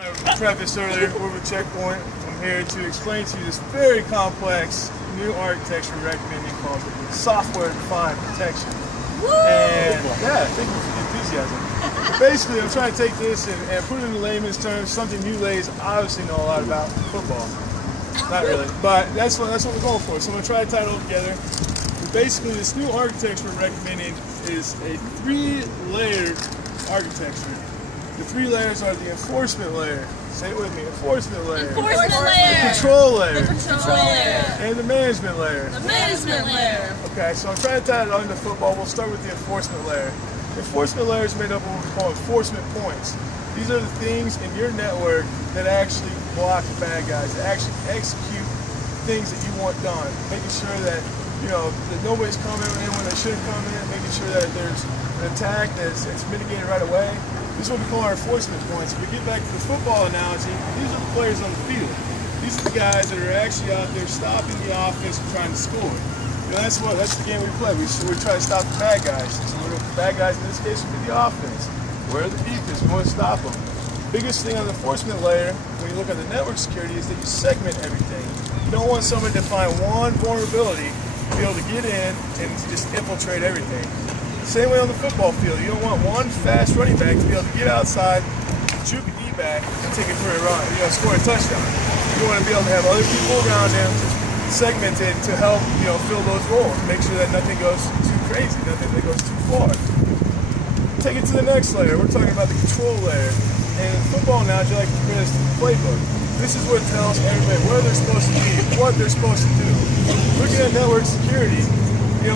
I prefaced earlier, we're with Checkpoint. I'm here to explain to you this very complex new architecture we're recommending called software-defined protection. Woo! And yeah, thank you for the enthusiasm. Basically, I'm trying to take this and put it into layman's terms, something you ladies obviously know a lot about football. Not really, but that's what we're going for. So I'm going to try to tie it all together. But basically, this new architecture we're recommending is a 3-layered architecture. The 3 layers are the enforcement layer. Say it with me. Enforcement layer. Enforcement layer. The control layer. The control layer. And the management layer. The management layer. Okay, so I'm trying to tie it into football. We'll start with the enforcement layer. The enforcement layer is made up of what we call enforcement points. These are the things in your network that actually block the bad guys, that actually execute things that you want done. Making sure that, that nobody's coming in when they shouldn't come in, making sure that there's an attack that's mitigated right away. This is what we call our enforcement points. If we get back to the football analogy, these are the players on the field. These are the guys that are actually out there stopping the offense and trying to score. That's the game we play. We try to stop the bad guys. So the bad guys in this case would be the offense. Where are the defense? We want to stop them. Biggest thing on the enforcement layer, when you look at the network security, is that you segment everything. You don't want somebody to find one vulnerability to be able to get in and just infiltrate everything. Same way on the football field. You don't want one fast running back to be able to get outside, juke a D-back, and take it for a run, score a touchdown. You want to be able to have other people around him segmented to help, fill those roles. Make sure that nothing goes too crazy, nothing that goes too far. Take it to the next layer. We're talking about the control layer. And in football analogy, I like to compare this to the playbook. This is what tells everybody where they're supposed to be, what they're supposed to do. Looking at network security,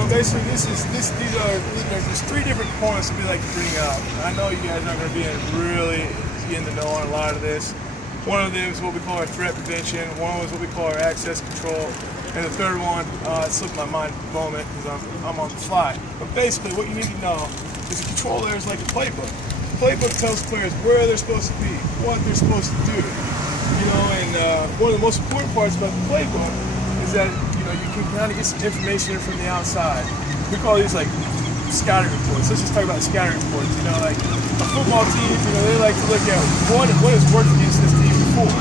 basically there's 3 different components that we like to bring up. I know you guys aren't going to be really in the know on a lot of this. One of them is what we call our threat prevention. One is what we call our access control. And the third one, it slipped my mind at the moment because I'm on the fly. But basically what you need to know is the control layer is like a playbook. The playbook tells players where they're supposed to be, what they're supposed to do. And one of the most important parts about the playbook is that you can kind of get some information from the outside. We call these like scouting reports. Let's just talk about scouting reports. Like a football team, they like to look at what has worked against this team before.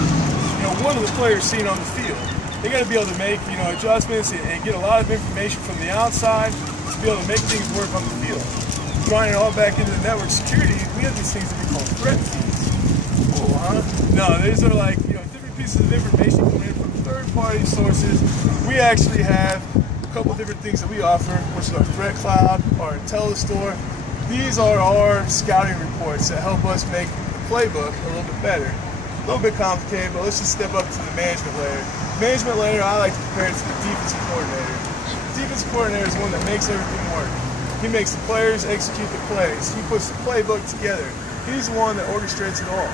What are the players seeing on the field? They got to be able to make adjustments and get a lot of information from the outside to be able to make things work on the field. Drawing it all back into the network security, we have these things that we call threat feeds. Cool, huh? No, these are like different pieces of information coming in from third-party sources. We actually have a couple different things that we offer, which is our threat cloud, our IntelliStore. These are our scouting reports that help us make the playbook a little bit better. A little bit complicated, but let's just step up to the management layer. Management layer, I like to compare it to the defensive coordinator. The defensive coordinator is the one that makes everything work. He makes the players execute the plays. He puts the playbook together. He's the one that orchestrates it all.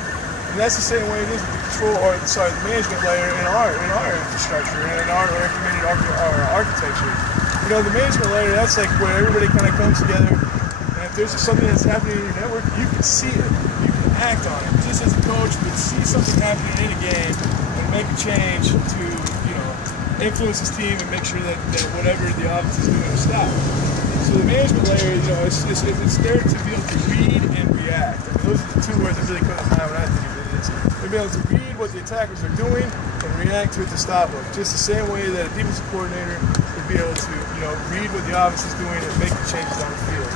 And that's the same way it is with the the management layer in our infrastructure and in our recommended architecture. The management layer, that's like where everybody kind of comes together. And if there's something that's happening in your network, you can see it. You can act on it. Just as a coach, you can see something happening in a game and make a change to, influence his team and make sure that whatever the offense is doing is stopped. So the management layer, it's there to be able to read and react. Those are the 2 words that really come to mind when I think of it. To be able to read what the attackers are doing and react to it to stop them. Just the same way that a defensive coordinator would be able to, read what the offense is doing and make the changes on the field.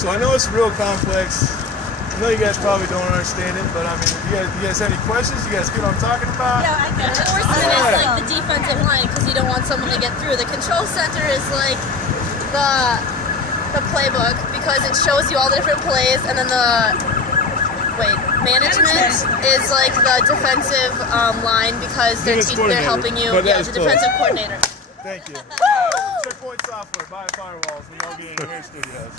So I know it's real complex. I know you guys probably don't understand it, but I mean, you guys have any questions? You guys get what I'm talking about? Yeah, I get it. Enforcement is like the defensive line because you don't want someone to get through. The control center is like the playbook because it shows you all the different plays, and then management is like the defensive line because they're helping you. Yeah, the defensive coordinator. Thank you. Checkpoint software, buy firewalls, and y'all get in here studios.